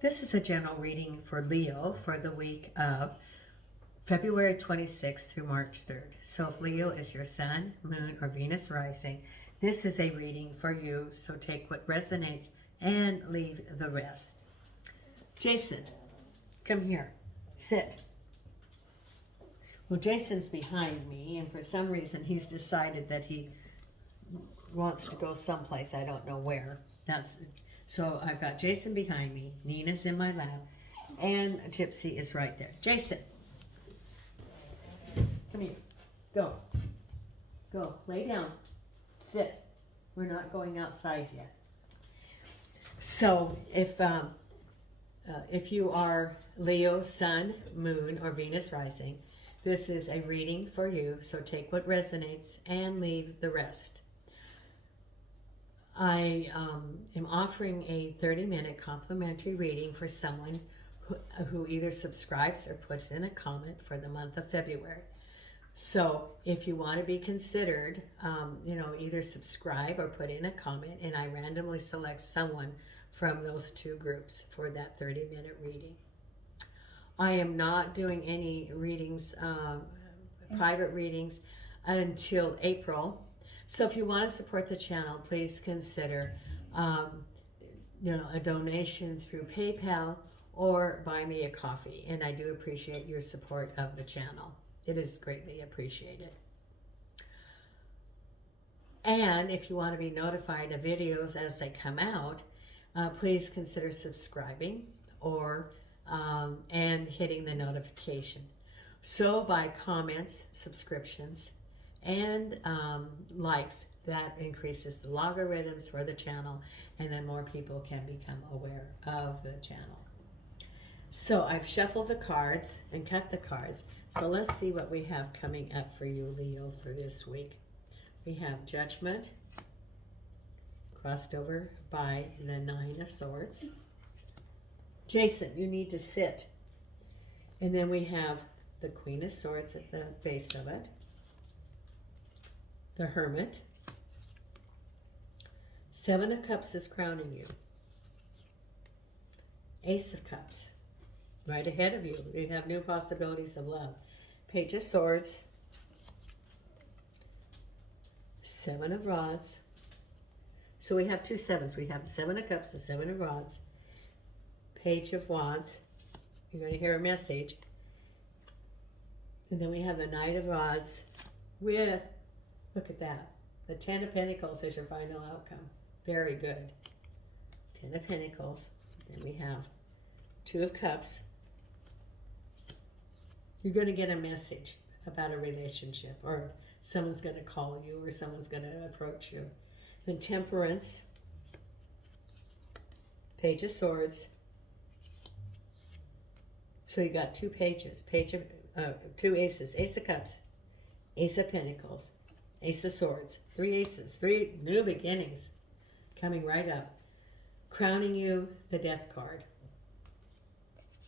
This is a general reading for Leo for the week of February 26th through March 3rd. So if Leo is your sun, moon, or Venus rising, this is a reading for you. So take what resonates and leave the rest. Jason, come here. Sit. Well, Jason's behind me, and for some reason he's decided that he wants to go someplace. I don't know where. So I've got Jason behind me, Nina's in my lap, and Gypsy is right there. Jason, come here. Go. Go. Lay down. Sit. We're not going outside yet. So if you are Leo, Sun, Moon, or Venus rising, this is a reading for you. So take what resonates and leave the rest. I am offering a 30-minute complimentary reading for someone who either subscribes or puts in a comment for the month of February. So if you want to be considered, either subscribe or put in a comment, and I randomly select someone from those two groups for that 30-minute reading. I am not doing any readings, private readings, until April. So if you want to support the channel, please consider, a donation through PayPal or buy me a coffee. And I do appreciate your support of the channel. It is greatly appreciated. And if you want to be notified of videos as they come out, please consider subscribing or and hitting the notification. So by comments, subscriptions, and likes, that increases the logarithms for the channel, and then more people can become aware of the channel. So I've shuffled the cards and cut the cards. So let's see what we have coming up for you, Leo, for this week. We have Judgment, crossed over by the Nine of Swords. Jason, you need to sit. And then we have the Queen of Swords at the base of it. The Hermit. Seven of Cups is crowning you. Ace of Cups, right ahead of you. You have new possibilities of love. Page of Swords. Seven of Rods. So we have two sevens. We have the Seven of Cups, the Seven of Rods. Page of Wands. You're going to hear a message. And then we have the Knight of Rods with, look at that, the Ten of Pentacles is your final outcome. Very good. Ten of Pentacles. Then we have Two of Cups. You're going to get a message about a relationship, or someone's going to call you, or someone's going to approach you. Then Temperance. Page of Swords. So you got two pages. Two aces. Ace of Cups. Ace of Pentacles. Ace of Swords. Three aces. Three new beginnings coming right up. Crowning you, the Death card.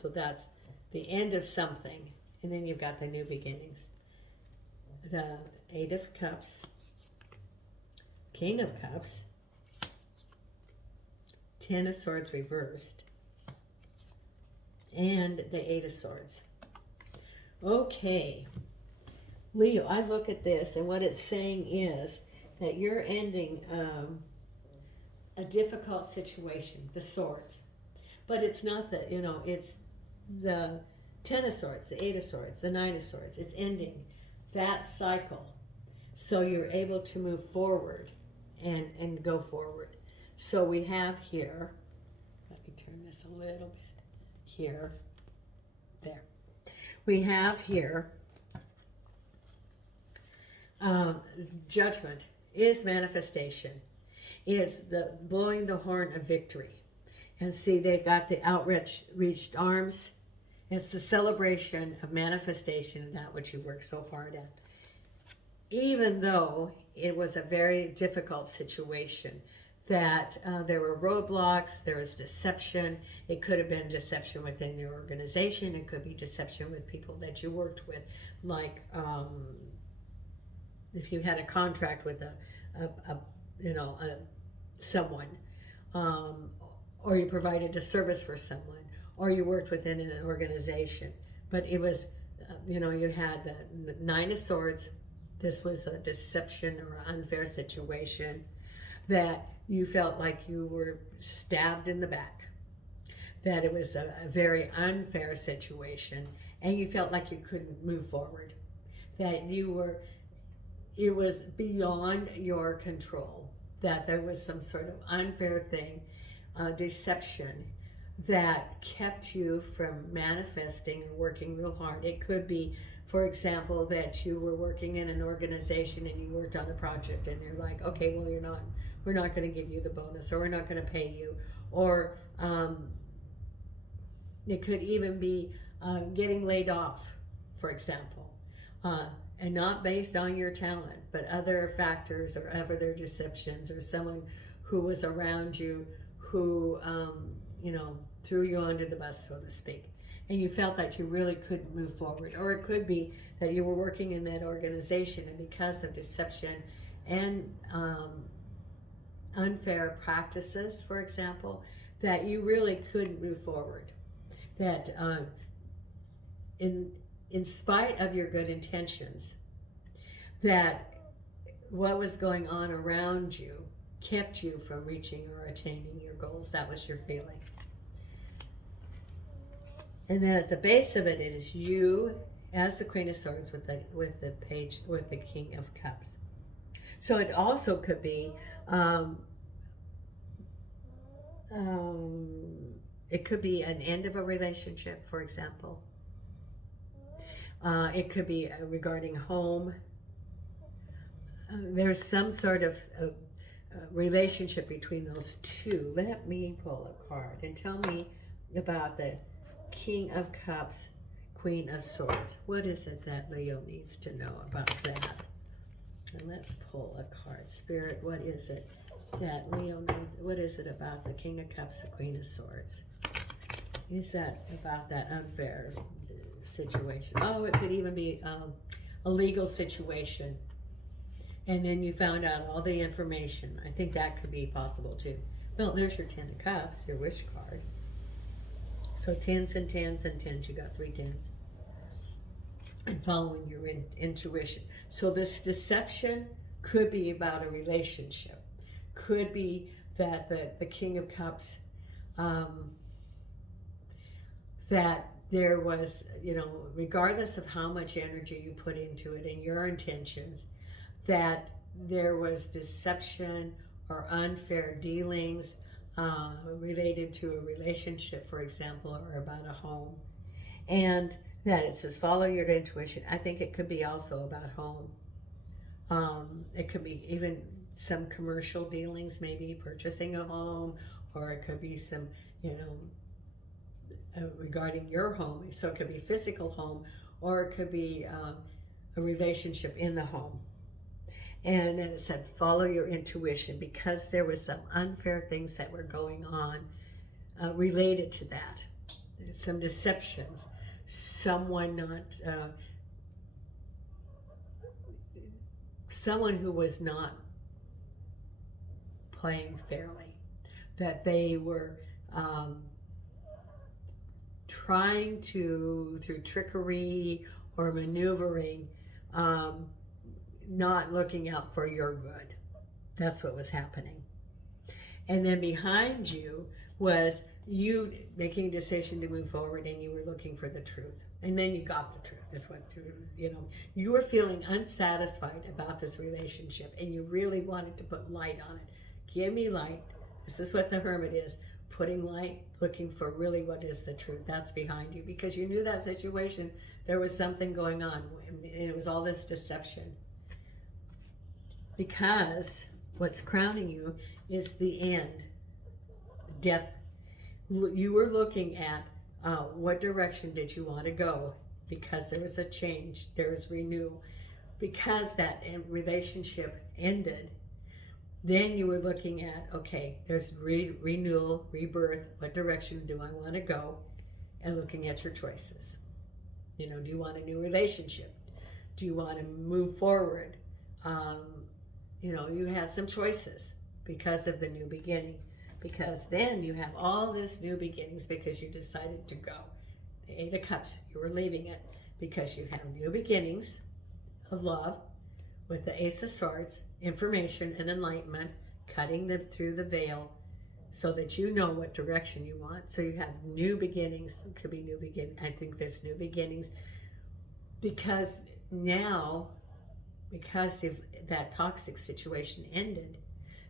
So that's the end of something. And then you've got the new beginnings. The Eight of Cups. King of Cups. Ten of Swords reversed. And the Eight of Swords. Okay. Leo, I look at this, and what it's saying is that you're ending a difficult situation, the Swords. But it's not the, it's the Ten of Swords, the Eight of Swords, the Nine of Swords. It's ending that cycle. So you're able to move forward and go forward. So we have here, let me turn this a little bit, here, there. We have here, Judgment is manifestation, is the blowing the horn of victory. And see, they've got the outreached arms. It's the celebration of manifestation of that which you worked so hard at. Even though it was a very difficult situation, that there were roadblocks, there was deception. It could have been deception within your organization. It could be deception with people that you worked with, like if you had a contract with someone, or you provided a service for someone, or you worked within an organization. But it was, you had the Nine of Swords. This was a deception or an unfair situation that you felt like you were stabbed in the back, that it was a very unfair situation, and you felt like you couldn't move forward, that it was beyond your control, that there was some sort of unfair thing, deception, that kept you from manifesting or working real hard. It could be, for example, that you were working in an organization and you worked on a project and they're like, okay, well, we're not going to give you the bonus, or we're not going to pay you, or it could even be getting laid off, for example, and not based on your talent, but other factors or other deceptions, or someone who was around you who, threw you under the bus, so to speak. And you felt that you really couldn't move forward. Or it could be that you were working in that organization, and because of deception and unfair practices, for example, that you really couldn't move forward. That in spite of your good intentions, that what was going on around you kept you from reaching or attaining your goals. That was your feeling. And then at the base of it is you as the Queen of Swords with the King of Cups. So it also could be it could be an end of a relationship, for example. It could be regarding home. There's some sort of relationship between those two. Let me pull a card and tell me about the King of Cups, Queen of Swords. What is it that Leo needs to know about that? And let's pull a card. Spirit, what is it that Leo knows? What is it about the King of Cups, the Queen of Swords? Is that about that unfair situation? Oh, it could even be a legal situation. And then you found out all the information. I think that could be possible too. Well, there's your 10 of Cups, your wish card. So 10s and 10s and 10s. You got 3 10s. And following your intuition. So this deception could be about a relationship. Could be that the King of Cups, that there was, regardless of how much energy you put into it and your intentions, that there was deception or unfair dealings related to a relationship, for example, or about a home. And that it says, follow your intuition. I think it could be also about home. It could be even some commercial dealings, maybe purchasing a home, or it could be some, regarding your home. So it could be physical home, or it could be a relationship in the home. And then it said, follow your intuition, because there was some unfair things that were going on related to that. Some deceptions. Someone who was not playing fairly. That they were trying to, through trickery or maneuvering, not looking out for your good. That's what was happening. And then behind you was you making a decision to move forward, and you were looking for the truth. And then you got the truth. That's what, you were feeling unsatisfied about this relationship, and you really wanted to put light on it. Give me light. This is what the Hermit is. Putting light, looking for really what is the truth. That's behind you, because you knew that situation, there was something going on, and it was all this deception. Because what's crowning you is the end, death. You were looking at what direction did you want to go, because there was a change, there was renewal. Because that relationship ended, then you were looking at, okay, there's renewal, rebirth, what direction do I want to go, and looking at your choices. Do you want a new relationship? Do you want to move forward? You had some choices because of the new beginning. because then you have all this new beginnings because you decided to go. The Eight of Cups, you were leaving it because you have new beginnings of love with the Ace of Swords, information and enlightenment, cutting through the veil so that you know what direction you want. So you have new beginnings. It could be new beginning. I think there's new beginnings because now, because if that toxic situation ended,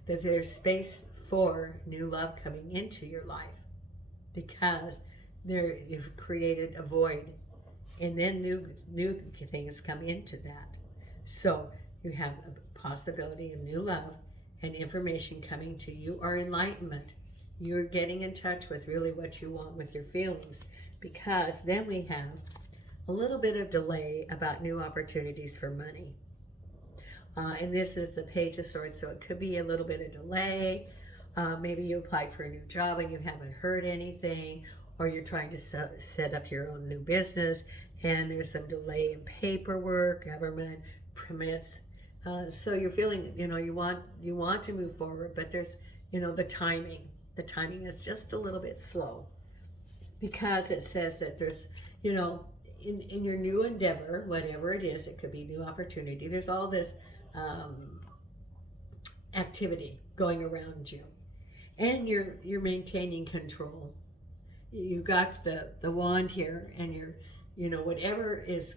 that there's space for new love coming into your life because you've created a void, and then new things come into that. So you have a possibility of new love and information coming to you, or enlightenment. You're getting in touch with really what you want with your feelings, because then we have a little bit of delay about new opportunities for money. And this is the Page of Swords, so it could be a little bit of delay. Maybe you applied for a new job and you haven't heard anything, or you're trying to set up your own new business and there's some delay in paperwork, government, permits. So you're feeling, you want to move forward, but there's, the timing is just a little bit slow, because it says that there's, in your new endeavor, whatever it is, it could be new opportunity. There's all this activity going around you, and you're maintaining control. You got the wand here, and whatever is,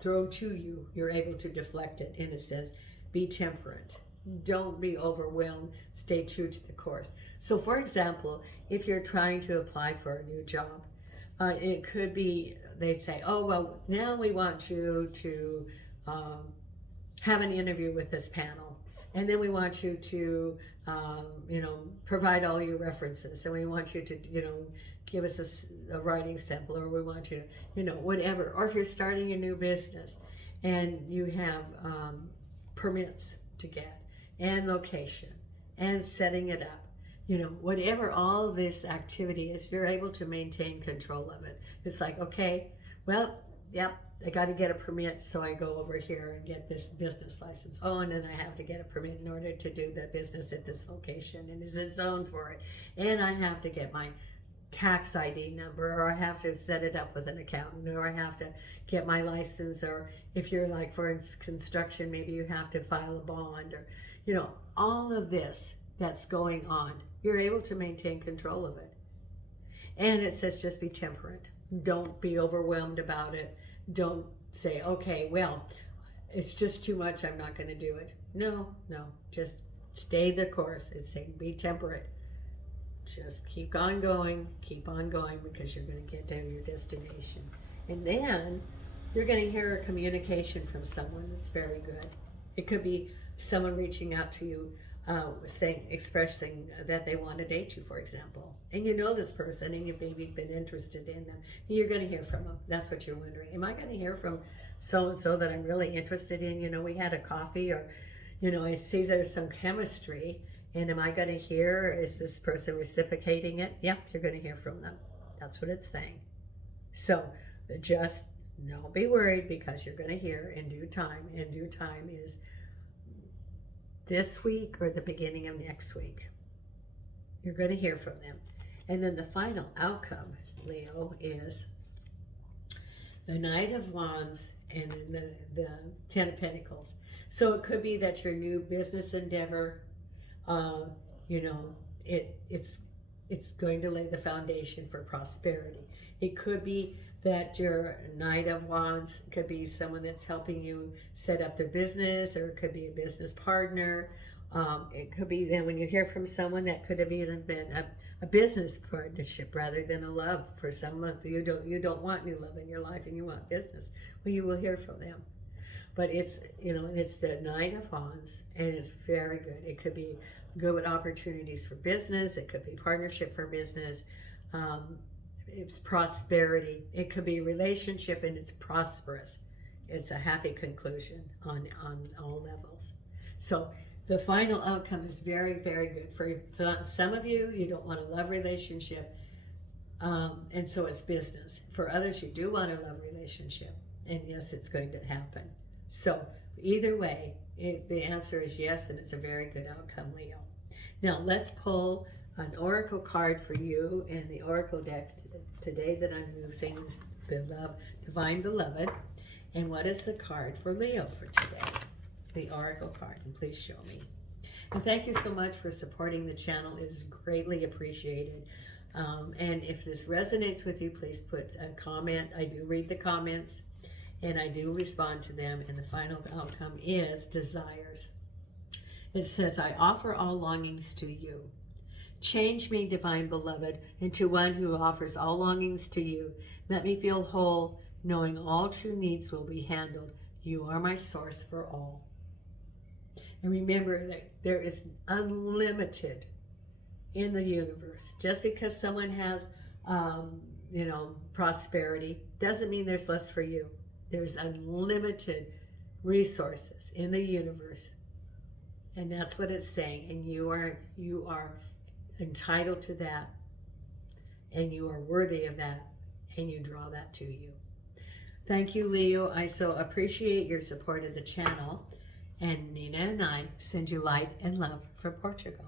thrown to you, you're able to deflect it. And it says, be temperate. Don't be overwhelmed. Stay true to the course. So, for example, if you're trying to apply for a new job, it could be, they say, oh, well, now we want you to have an interview with this panel. And then we want you to, provide all your references. And we want you to, give us a writing sample, or we want you to, whatever. Or if you're starting a new business and you have permits to get, and location, and setting it up, whatever all this activity is, you're able to maintain control of it. It's like, okay, well, yep, I got to get a permit, so I go over here and get this business license. Oh, and then I have to get a permit in order to do the business at this location, and is it zoned for it? And I have to get my tax ID number, or I have to set it up with an accountant, or I have to get my license, or if you're like for construction, maybe you have to file a bond, or all of this that's going on, you're able to maintain control of it. And it says just be temperate. Don't be overwhelmed about it. Don't say, okay, well, it's just too much, I'm not going to do it. No, just stay the course. It's saying be temperate. Just keep on going, because you're going to get to your destination. And then you're going to hear a communication from someone that's very good. It could be someone reaching out to you, expressing that they want to date you, for example. And you know this person, and you've maybe been interested in them. And you're going to hear from them. That's what you're wondering. Am I going to hear from so-and-so that I'm really interested in? We had a coffee, or, I see there's some chemistry. And am I going to hear, is this person reciprocating it? Yep, you're going to hear from them. That's what it's saying. So just don't be worried, because you're going to hear in due time. And due time is this week or the beginning of next week. You're going to hear from them. And then the final outcome, Leo, is the Knight of Wands and then the Ten of Pentacles. So it could be that your new business endeavor, it's going to lay the foundation for prosperity. It could be that your Knight of Wands could be someone that's helping you set up their business, or it could be a business partner. It could be then when you hear from someone, that could have even been a business partnership rather than a love. For someone you don't want new love in your life and you want business. Well, you will hear from them. But it's, and it's the Knight of Wands, and it's very good. It could be good opportunities for business. It could be partnership for business. It's prosperity. It could be relationship, and it's prosperous. It's a happy conclusion on all levels. So the final outcome is very, very good. For some of you, you don't want a love relationship, and so it's business. For others, you do want a love relationship, and yes, it's going to happen. So either way, the answer is yes, and it's a very good outcome, Leo. Now let's pull an oracle card for you in the oracle deck today that I'm using is Divine Beloved. And what is the card for Leo for today? The oracle card. And please show me. And thank you so much for supporting the channel. It is greatly appreciated. And if this resonates with you, please put a comment. I do read the comments and I do respond to them. And the final outcome is desires. It says, I offer all longings to you. Change me, Divine Beloved, into one who offers all longings to you. Let me feel whole, knowing all true needs will be handled. You are my source for all. And remember that there is unlimited in the universe. Just because someone has, prosperity doesn't mean there's less for you. There's unlimited resources in the universe. And that's what it's saying. And you are entitled to that. And you are worthy of that. And you draw that to you. Thank you, Leo. I so appreciate your support of the channel. And Nina and I send you light and love from Portugal.